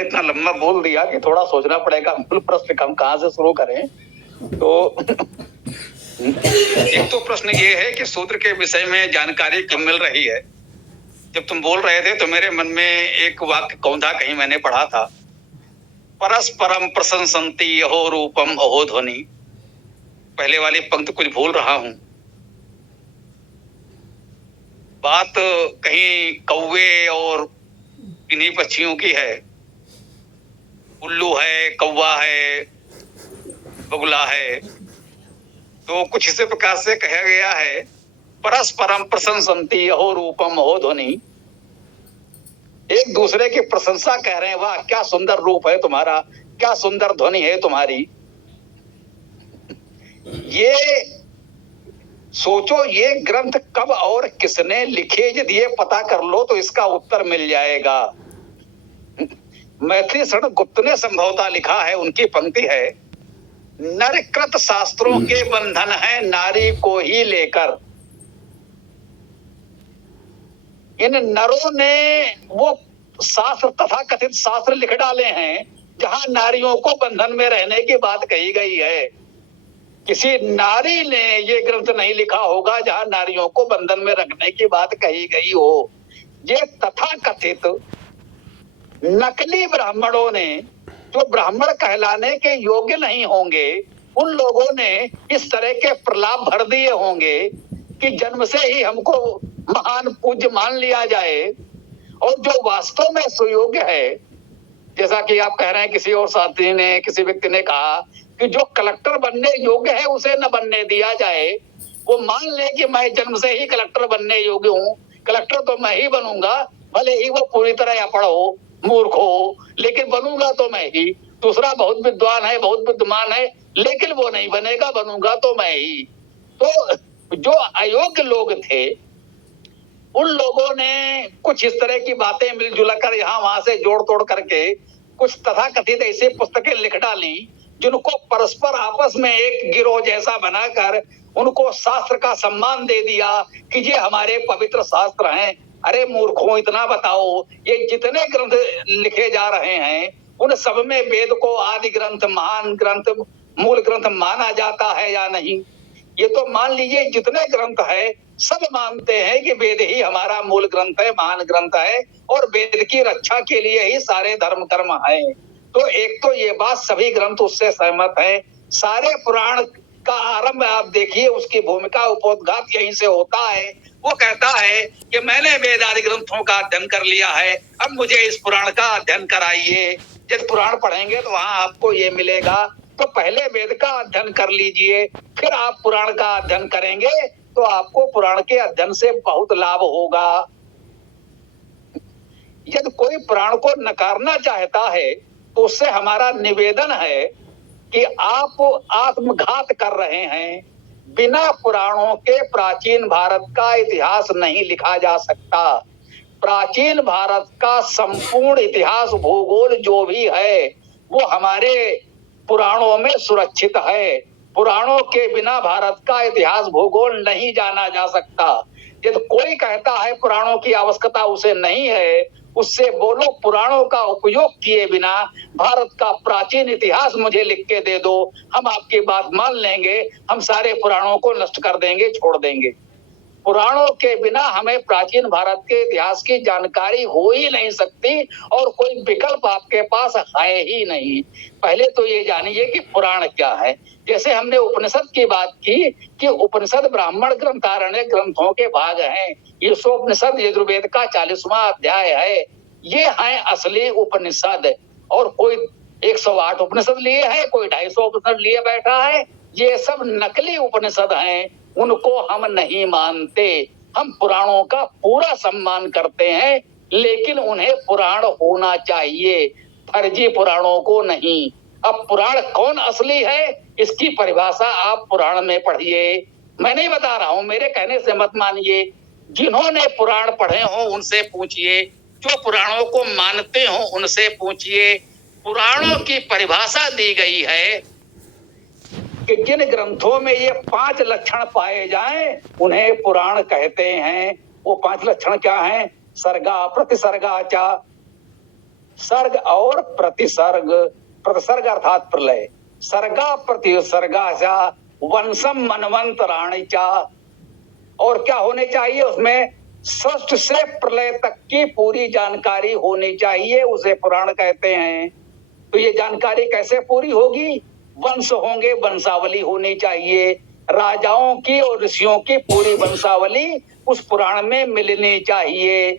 तुमने इतना लंबा बोल दिया कि थोड़ा सोचना पड़ेगा मूल प्रश्न हम कहाँ से शुरू करें। तो एक तो प्रश्न ये है कि शूद्र के विषय में जानकारी कम मिल रही है। जब तुम बोल रहे थे तो मेरे मन में एक वाक्य कौंधा कहीं मैंने पढ़ा था, परस्परम प्रशंसन्ति अहो रूपम अहो ध्वनि। पहले वाली पंक्ति कुछ भूल रहा हूं। बात कहीं कौवे और इन्हीं पक्षियों की है, उल्लू है, कौवा है, बगुला है। तो कुछ इसी प्रकार से कहा गया है, परस्परम प्रशंसन्ति अहो रूपम अहो ध्वनि। एक दूसरे की प्रशंसा कह रहे हैं, वाह क्या सुंदर रूप है तुम्हारा, क्या सुंदर ध्वनि है तुम्हारी। ये सोचो ये ग्रंथ कब और किसने लिखे, यदि ये पता कर लो तो इसका उत्तर मिल जाएगा। मैथिली शरण गुप्त ने संभवतः लिखा है, उनकी पंक्ति है, नरकृत शास्त्रों के बंधन है नारी को ही लेकर। इन नरों ने वो शास्त्र तथा कथित शास्त्र लिख डाले हैं जहां नारियों को बंधन में रहने की बात कही गई है। किसी नारी ने ये ग्रंथ नहीं लिखा होगा जहां नारियों को बंधन में रखने की बात कही गई हो। ये तथा कथित नकली ब्राह्मणों ने, जो ब्राह्मण कहलाने के योग्य नहीं होंगे, उन लोगों ने इस तरह के प्रलाप भर दिए होंगे कि जन्म से ही हमको महान पूज्य मान लिया जाए, और जो वास्तव में सुयोग्य है, जैसा कि आप कह रहे हैं, किसी और साथी ने, किसी व्यक्ति ने कहा कि जो कलेक्टर बनने योग्य है उसे न बनने दिया जाए। वो मान ले कि मैं जन्म से ही कलेक्टर बनने योग्य हूँ, कलेक्टर तो मैं ही बनूंगा, भले ही वो पूरी तरह अपढ़ हो, मूर्ख हो, लेकिन बनूंगा तो मैं ही। दूसरा बहुत विद्वान है, बहुत बुद्धिमान है, लेकिन वो नहीं बनेगा, बनूंगा तो मैं ही। तो जो अयोग्य लोग थे, उन लोगों ने कुछ इस तरह की बातें मिलजुल कर यहाँ वहां से जोड़ तोड़ करके कुछ तथाकथित ऐसी पुस्तकें लिख डाली, जिनको परस्पर आपस में एक गिरोह जैसा बनाकर उनको शास्त्र का सम्मान दे दिया कि ये हमारे पवित्र शास्त्र हैं। अरे मूर्खों, इतना बताओ, ये जितने ग्रंथ लिखे जा रहे हैं उन सब में वेद को आदि ग्रंथ, महान ग्रंथ, मूल ग्रंथ माना जाता है या नहीं? ये तो मान लीजिए जितने ग्रंथ है सब मानते हैं कि वेद ही हमारा मूल ग्रंथ है, महान ग्रंथ है, और वेद की रक्षा के लिए ही सारे धर्म कर्म है। तो एक तो ये बात सभी ग्रंथ उससे सहमत है। सारे पुराण का आरंभ आप देखिए, उसकी भूमिका उपोद्घात यहीं से होता है। वो कहता है कि मैंने वेद आदि ग्रंथों का अध्ययन कर लिया है, अब मुझे इस पुराण का अध्ययन कराइए। जब पुराण पढ़ेंगे तो वहां आपको ये मिलेगा। तो पहले वेद का अध्ययन कर लीजिए, फिर आप पुराण का अध्ययन करेंगे तो आपको पुराण के अध्ययन से बहुत लाभ होगा। यदि कोई पुराण को नकारना चाहता है तो उससे हमारा निवेदन है कि आप आत्मघात कर रहे हैं। बिना पुराणों के प्राचीन भारत का इतिहास नहीं लिखा जा सकता। प्राचीन भारत का संपूर्ण इतिहास, भूगोल जो भी है, वो हमारे पुराणों में सुरक्षित है। पुराणों के बिना भारत का इतिहास, भूगोल नहीं जाना जा सकता। यदि कोई कहता है पुराणों की आवश्यकता उसे नहीं है, उससे बोलो पुराणों का उपयोग किए बिना भारत का प्राचीन इतिहास मुझे लिख के दे दो, हम आपकी बात मान लेंगे, हम सारे पुराणों को नष्ट कर देंगे, छोड़ देंगे। पुराणों के बिना हमें प्राचीन भारत के इतिहास की जानकारी हो ही नहीं सकती, और कोई विकल्प आपके पास है ही नहीं। पहले तो ये जानिए कि पुराण क्या है। जैसे हमने उपनिषद की बात की कि उपनिषद ब्राह्मण ग्रंथ, आरण्य ग्रंथों के भाग हैं। ईशोपनिषद यजुर्वेद का 40वां अध्याय है। ये है असली उपनिषद। और कोई 108 उपनिषद लिए है, कोई 250 उपनिषद लिए बैठा है। ये सब नकली उपनिषद हैं, उनको हम नहीं मानते। हम पुराणों का पूरा सम्मान करते हैं, लेकिन उन्हें पुराण होना चाहिए, फर्जी पुराणों को नहीं। अब पुराण कौन असली है, इसकी परिभाषा आप पुराण में पढ़िए। मैं नहीं बता रहा हूं, मेरे कहने से मत मानिए। जिन्होंने पुराण पढ़े हो उनसे पूछिए, जो पुराणों को मानते हो उनसे पूछिए। पुराणों की परिभाषा दी गई है कि जिन ग्रंथों में ये 5 लक्षण पाए जाएं उन्हें पुराण कहते हैं। वो 5 लक्षण क्या हैं? सर्गा प्रतिसर्गा चा, सर्ग और प्रतिसर्ग, प्रतिसर्ग अर्थात प्रलय, सर्गा प्रतिसर्गा चा वंशम मनवंतराणि चा। और क्या होने चाहिए उसमें, सृष्टि से प्रलय तक की पूरी जानकारी होनी चाहिए, उसे पुराण कहते हैं। तो ये जानकारी कैसे पूरी होगी, वंश होंगे, वंशावली होनी चाहिए, राजाओं की और ऋषियों की पूरी वंशावली उस पुराण में मिलनी चाहिए,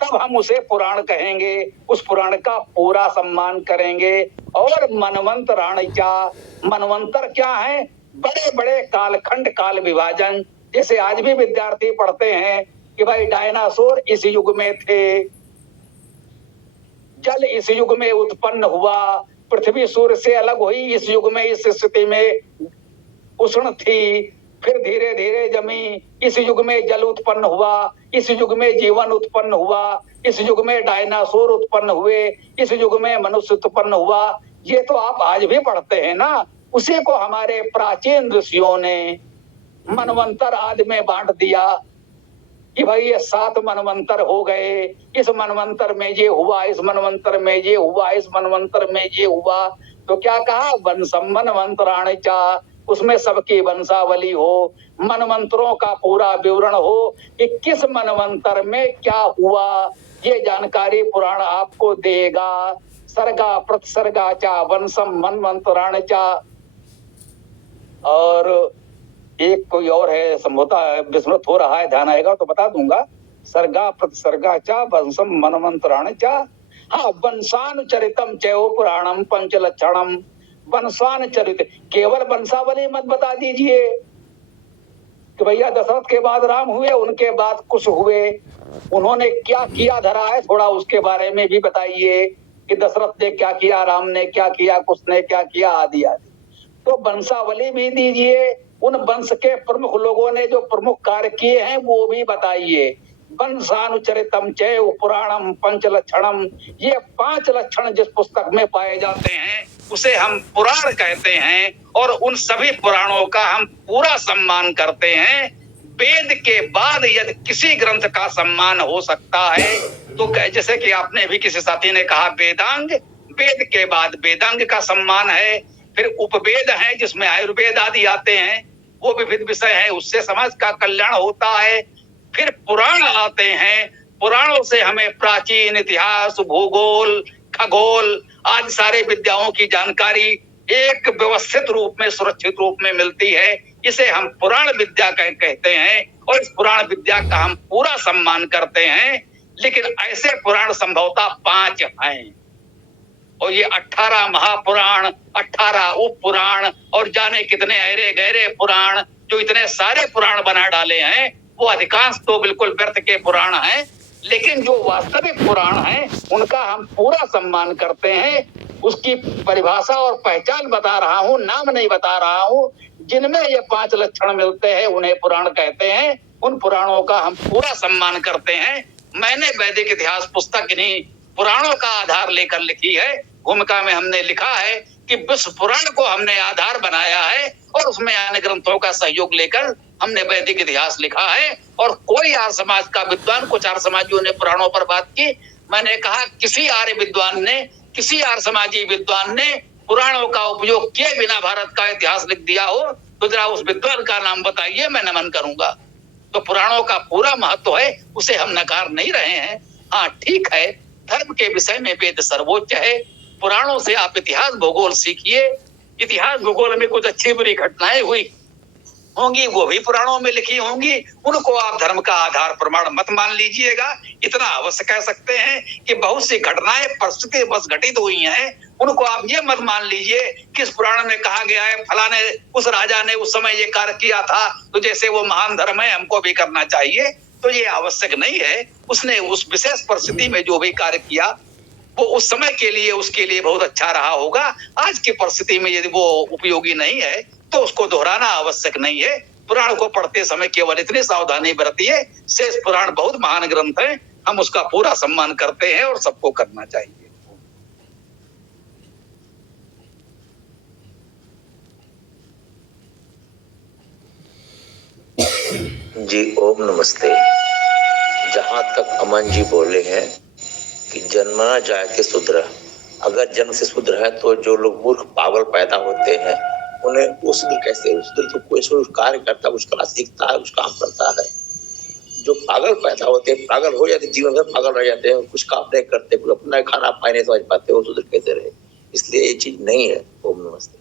तब हम उसे पुराण कहेंगे, उस पुराण का पूरा सम्मान करेंगे। और मनवंतराणिचा, मनवंतर क्या है, बड़े बड़े कालखंड, काल विभाजन। जैसे आज भी विद्यार्थी पढ़ते हैं कि भाई डायनासोर इस युग में थे, जल इस युग में उत्पन्न हुआ, पृथ्वी सूर्य से अलग हुई इस युग में, इस स्थिति में उष्ण थी, फिर धीरे धीरे जमी, इस युग में जल उत्पन्न हुआ, इस युग में जीवन उत्पन्न हुआ, इस युग में डायनासोर उत्पन्न हुए, इस युग में मनुष्य उत्पन्न हुआ। ये तो आप आज भी पढ़ते हैं ना। उसी को हमारे प्राचीन ऋषियों ने मनवंतर आदि में बांट दिया कि भाई ये 7 मनवंतर हो गए, इस मनवंतर में ये हुआ, इस मनवंतर में ये हुआ, इस मनवंतर में ये हुआ। तो क्या कहा, वंशम मनवंतराणि चा, उसमें सबकी वंशावली हो, मनवंतरों का पूरा विवरण हो कि किस मनवंतर में क्या हुआ, ये जानकारी पुराण आपको देगा। सर्गा प्रतिसर्गा चा वंशम मनवंतराणि चा। और एक कोई और है, संभवतः विस्मृत हो रहा है, ध्यान आएगा तो बता दूंगा। सर्गा प्रतिसर्गा चा वंशम मनवंतराणि चा। हाँ, वंशानुचरितम चैव पुराणम पंचलक्षणम। वंशानुचरित, केवल वंशावली मत बता दीजिए कि भैया दशरथ के बाद राम हुए, उनके बाद कुश हुए, उन्होंने क्या किया धरा है, थोड़ा उसके बारे में भी बताइए कि दशरथ ने क्या किया, राम ने क्या किया, कुश ने क्या किया, आदि आदि। तो वंशावली भी दीजिए, उन वंश के प्रमुख लोगों ने जो प्रमुख कार्य किए हैं वो भी बताइए। वंशानुचरितम चैव पुराणम पंचलक्षणम, ये 5 लक्षण जिस पुस्तक में पाए जाते हैं उसे हम पुराण कहते हैं, और उन सभी पुराणों का हम पूरा सम्मान करते हैं। वेद के बाद यदि किसी ग्रंथ का सम्मान हो सकता है तो जैसे कि आपने भी किसी साथी ने कहा वेदांग, वेद के बाद वेदांग का सम्मान है। फिर उपवेद है जिसमें आयुर्वेद आदि आते हैं, वो विविध विषय है, उससे समाज का कल्याण होता है। फिर पुराण आते हैं, पुराणों से हमें प्राचीन इतिहास, भूगोल, खगोल आदि सारे विद्याओं की जानकारी एक व्यवस्थित रूप में, सुरक्षित रूप में मिलती है। इसे हम पुराण विद्या कहते हैं, और इस पुराण विद्या का हम पूरा सम्मान करते हैं। लेकिन ऐसे पुराण संभवतः 5 हैं, और ये 18 महापुराण, 18 उप पुराण, और जाने कितने अहरे गहरे पुराण, जो इतने सारे पुराण बना डाले हैं, वो अधिकांश तो बिल्कुल व्यर्थ के पुराण हैं। लेकिन जो वास्तविक पुराण हैं उनका हम पूरा सम्मान करते हैं। उसकी परिभाषा और पहचान बता रहा हूं, नाम नहीं बता रहा हूं। जिनमें ये 5 लक्षण मिलते हैं उन्हें पुराण कहते हैं, उन पुराणों का हम पूरा सम्मान करते हैं। मैंने वैदिक इतिहास पुस्तक इन्हीं पुराणों का आधार लेकर लिखी है। भूमिका में हमने लिखा है कि विश्व पुराण को हमने आधार बनाया है, और उसमें अन्य ग्रंथों का सहयोग लेकर हमने वैदिक इतिहास लिखा है। और कोई आर्य समाज का विद्वान, कुछ आर्य समाजियों ने पुराणों पर बात की, मैंने कहा किसी आर्य विद्वान ने, किसी आर्य समाजी विद्वान ने पुराणों का उपयोग किए बिना भारत का इतिहास लिख दिया हो तो जरा उस विद्वान का नाम बताइए, मैं नमन करूंगा। तो पुराणों का पूरा महत्व है, उसे हम नकार नहीं रहे हैं। हाँ ठीक है, धर्म के विषय में वेद सर्वोच्च है। पुराणों से आप इतिहास भूगोल सीखिए। इतिहास भूगोल में कुछ अच्छी बुरी घटनाएं हुई होंगी, वो भी पुराणों में लिखी होंगी, उनको आप धर्म का आधार प्रमाण मत मान लीजिएगा। इतना अवश्य कह सकते हैं कि बहुत सी घटनाएं परिस्थिति बस घटित हुई हैं, उनको आप ये मत मान लीजिए कि इस पुराण में कहा गया है फलाने उस राजा ने उस समय ये कार्य किया था, तो जैसे वो महान धर्म है हमको भी करना चाहिए। तो ये आवश्यक नहीं है। उसने उस विशेष परिस्थिति में जो भी कार्य किया वो उस समय के लिए उसके लिए बहुत अच्छा रहा होगा। आज की परिस्थिति में यदि वो उपयोगी नहीं है तो उसको दोहराना आवश्यक नहीं है। पुराण को पढ़ते समय केवल इतनी सावधानी बरतिए, शेष पुराण बहुत महान ग्रंथ है, हम उसका पूरा सम्मान करते हैं और सबको करना चाहिए। जी ओम नमस्ते। जहां तक अमन जी बोले हैं कि जन्मना जायते शूद्र, अगर जन्म से शूद्र है तो जो लोग मूर्ख पागल पैदा होते हैं उन्हें वो शूद्र कैसे? शूद्र तो कोई कार्य करता है, कुछ कला सीखता है, कुछ काम करता है। जो पागल पैदा होते हैं, पागल हो जाते, जीवन भर पागल रह जाते हैं, कुछ काम नहीं करते, कुछ अपना खाना पानी नहीं समझ पाते, वो शूद्र कैसे रहे? इसलिए ये चीज नहीं है। ओम नमस्ते।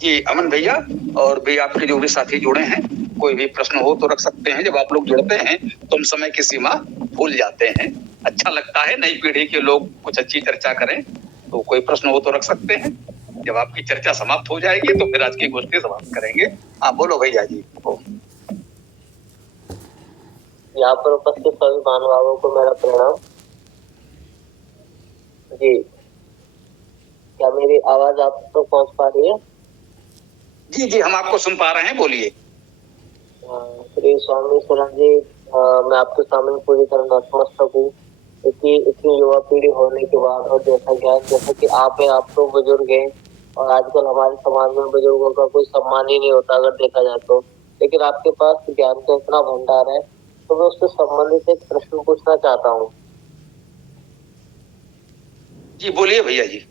जी अमन भैया और भी आपके जो भी साथी जुड़े हैं, कोई भी प्रश्न हो तो रख सकते हैं। जब आप लोग जुड़ते हैं तो हम समय की सीमा भूल जाते हैं। अच्छा लगता है नई पीढ़ी के लोग कुछ अच्छी चर्चा करें, तो कोई प्रश्न हो तो रख सकते हैं। जब आपकी चर्चा समाप्त हो जाएगी तो फिर आज की गोष्ठी समाप्त करेंगे। हाँ बोलो भैया जी। यहाँ पर उपस्थित सभी महानुभावों को मेरा प्रणाम। जी, क्या मेरी आवाज आप तक पहुँच पा रही है? जी जी हम आपको सुन पा रहे हैं, बोलिए। श्री स्वामी शरण जी, मैं आपके सामने पूरी तरह नतमस्तक हूँ क्योंकि इतनी युवा पीढ़ी होने के बाद और जैसा कि आप है, आप तो बुजुर्ग हैं और आजकल हमारे समाज में बुजुर्गों का कोई सम्मान ही नहीं होता अगर देखा जाए तो, लेकिन आपके पास ज्ञान का इतना भंडार है तो मैं उससे संबंधित एक प्रश्न पूछना चाहता हूँ। जी बोलिए भैया जी।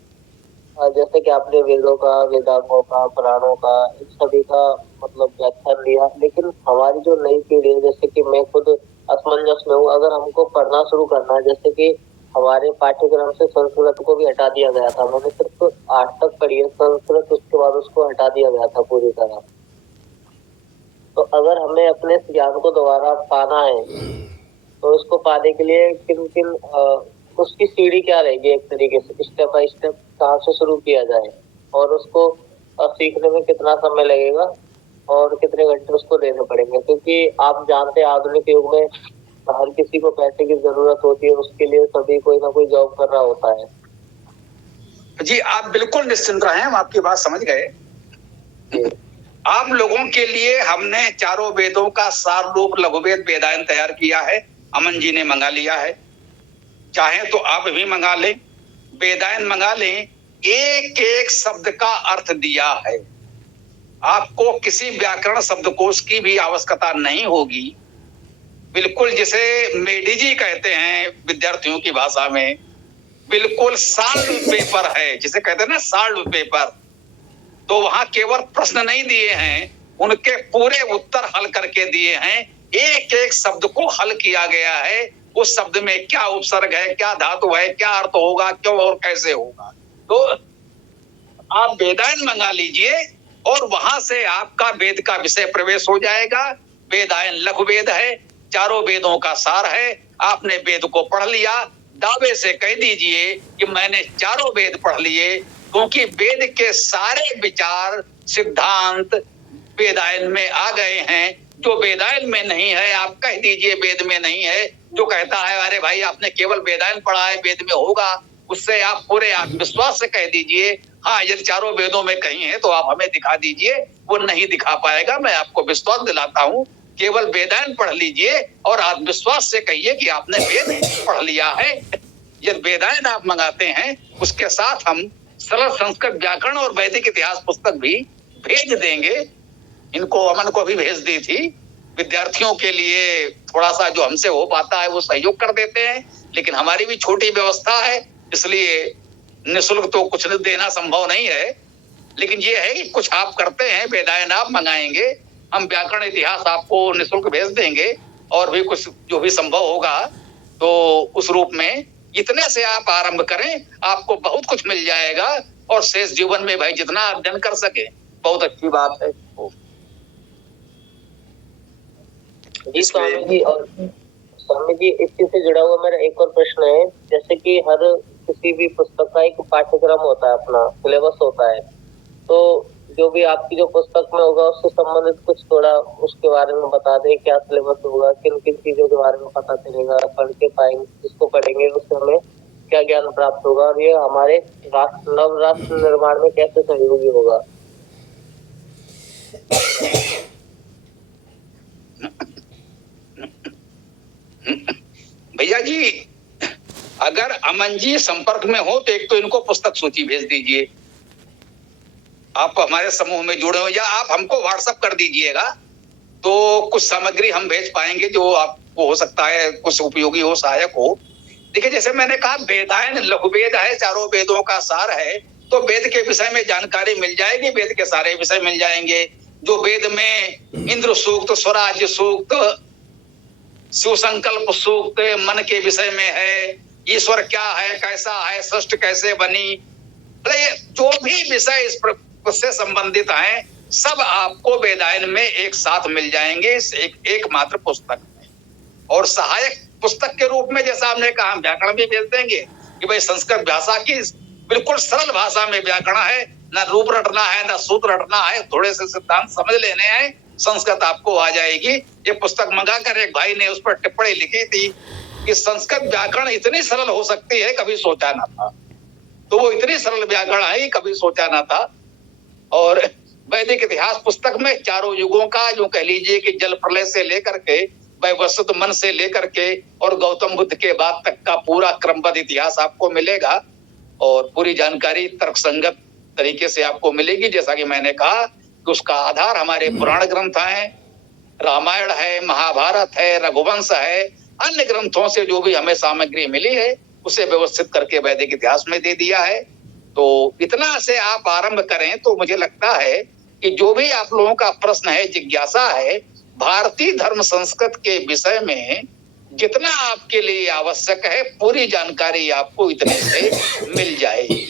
जैसे कि आपने वेदों का, वेदांगों का, पुराणों का, इन सभी का मतलब व्याख्यान दिया, लेकिन हमारी जो नई पीढ़ी है, जैसे कि मैं खुद असमंजस में हूँ, अगर हमको पढ़ना शुरू करना है, जैसे कि हमारे पाठ्यक्रम से संस्कृत को भी हटा दिया गया था, मैंने सिर्फ 8 तक पढ़ी है संस्कृत, उसके बाद उसको हटा दिया गया था पूरी तरह। तो अगर हमें अपने ज्ञान को दोबारा पाना है तो उसको पाने के लिए किन किन उसकी सीढ़ी क्या रहेगी, एक तरीके से स्टेप बाय स्टेप कहाँ से शुरू किया जाए और उसको सीखने में कितना समय लगेगा और कितने घंटे उसको देने पड़ेंगे? क्योंकि आप जानते हैं आधुनिक युग में हर किसी को पैसे की जरूरत होती है, उसके लिए सभी कोई ना कोई जॉब कर रहा होता है। जी आप बिल्कुल निश्चिंत रहें, हम आपकी बात समझ गए। आप लोगों के लिए हमने चारों वेदों का सार रूप लघुवेद वेदायन तैयार किया है, अमन जी ने मंगा लिया है। चाहे तो आप भी मंगा लें, वेदायन मंगा लें, एक एक शब्द का अर्थ दिया है। आपको किसी व्याकरण शब्दकोश की भी आवश्यकता नहीं होगी। बिल्कुल जिसे मेडी जी कहते हैं विद्यार्थियों की भाषा में, बिल्कुल सॉल्व पेपर है, जिसे कहते हैं ना सॉल्व पेपर। तो वहां केवल प्रश्न नहीं दिए हैं, उनके पूरे उत्तर हल करके दिए हैं। एक एक शब्द को हल किया गया है, उस शब्द में क्या उपसर्ग है, क्या धातु है, क्या अर्थ होगा, क्यों और कैसे होगा। तो आप वेदायन मंगा लीजिए और वहां से आपका वेद का विषय प्रवेश हो जाएगा। वेदायन लघु वेद है, चारों वेदों का सार है। आपने वेद को पढ़ लिया, दावे से कह दीजिए कि मैंने चारों वेद पढ़ लिए, क्योंकि वेद के सारे विचार सिद्धांत वेदायन में आ गए हैं। जो वेदायन में नहीं है आप कह दीजिए वेद में नहीं है। जो कहता है अरे भाई आपने केवल वेदायन पढ़ा है, वेद में होगा, उससे आप पूरे आत्मविश्वास से कह दीजिए हाँ यदि चारों वेदों में कहीं है तो आप हमें दिखा दीजिए। वो नहीं दिखा पाएगा, मैं आपको विश्वास दिलाता हूँ। केवल वेदायन पढ़ लीजिए और आत्मविश्वास से कहिए कि आपने वेद पढ़ लिया है। यदि वेदायन आप मंगाते हैं, उसके साथ हम सरल संस्कृत व्याकरण और वैदिक इतिहास पुस्तक भी भेज देंगे। इनको अमन को भी भेज दी थी। विद्यार्थियों के लिए थोड़ा सा जो हमसे हो पाता है वो सहयोग कर देते हैं, लेकिन हमारी भी छोटी व्यवस्था है, इसलिए निःशुल्क तो कुछ देना संभव नहीं है। लेकिन ये है कि कुछ आप करते हैं, वेदायन आप मंगाएंगे, हम व्याकरण इतिहास आपको निःशुल्क भेज देंगे और भी कुछ जो भी संभव होगा तो उस रूप में इतने से आप आरंभ करें, आपको बहुत कुछ मिल जाएगा। और शेष जीवन में भाई जितना अध्ययन कर सके बहुत अच्छी बात है। जी स्वामी जी, और स्वामी जी इस चीज से जुड़ा हुआ मेरा एक और प्रश्न है। जैसे कि हर किसी भी पुस्तक का एक पाठ्यक्रम होता है, अपना सिलेबस होता है, तो जो भी आपकी जो पुस्तक में होगा उससे संबंधित कुछ थोड़ा उसके बारे में बता दें। क्या सिलेबस होगा, किन किन चीजों के बारे में पता चलेगा, पढ़ के पाएंगे, जिसको पढ़ेंगे उससे हमें क्या ज्ञान प्राप्त होगा और ये हमारे नव राष्ट्र निर्माण में कैसे सहयोगी होगा? भैया जी अगर अमन जी संपर्क में हो तो एक तो इनको पुस्तक सूची भेज दीजिए। आप हमारे समूह में जुड़े हो या आप हमको व्हाट्सएप कर दीजिएगा तो कुछ सामग्री हम भेज पाएंगे जो आपको हो सकता है कुछ उपयोगी हो, सहायक हो। देखिए, जैसे मैंने कहा, वेदायन लघु वेद है, चारों वेदों का सार है, तो वेद के विषय में जानकारी मिल जाएगी, वेद के सारे विषय मिल जाएंगे। जो वेद में इंद्र सूक्त, स्वराज्य सूक्त, शिव संकल्प सूक्त, मन के विषय में है, ईश्वर क्या है, कैसा है, सृष्टि कैसे बनी, जो भी विषय इस से संबंधित हैं, सब आपको वेदायन में एक साथ मिल जाएंगे इस एकमात्र पुस्तक में। और सहायक पुस्तक के रूप में, जैसा आपने कहा, हम व्याकरण भी भेज देंगे कि भाई संस्कृत भाषा की बिल्कुल सरल भाषा में व्याकरण है, ना रूप रटना है, ना सूत्र रटना है, थोड़े से सिद्धांत समझ लेने हैं, संस्कृत आपको आ जाएगी। ये पुस्तक मंगाकर एक भाई ने उस पर टिप्पणी लिखी थी कि संस्कृत व्याकरण इतनी सरल हो सकती है, कभी सोचा ना था। तो वो इतनी सरल व्याकरण है, कभी सोचा ना था। और वैदिक इतिहास पुस्तक में चारों युगों का, जो कह लीजिए कि जल प्रलय से लेकर के, वैवस्वत मन से लेकर के और गौतम बुद्ध के बाद तक का पूरा क्रमबद्ध इतिहास आपको मिलेगा और पूरी जानकारी तर्कसंगत तरीके से आपको मिलेगी। जैसा कि मैंने कहा कि उसका आधार हमारे पुराण ग्रंथ हैं, रामायण है, महाभारत है, रघुवंश है, अन्य ग्रंथों से जो भी हमें सामग्री मिली है उसे व्यवस्थित करके वैदिक इतिहास में दे दिया है। तो इतना से आप आरंभ करें तो मुझे लगता है कि जो भी आप लोगों का प्रश्न है, जिज्ञासा है, भारतीय धर्म संस्कृत के विषय में जितना आपके लिए आवश्यक है, पूरी जानकारी आपको इतने से मिल जाएगी।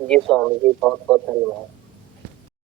जी स्वामी जी, बहुत बहुत धन्यवाद।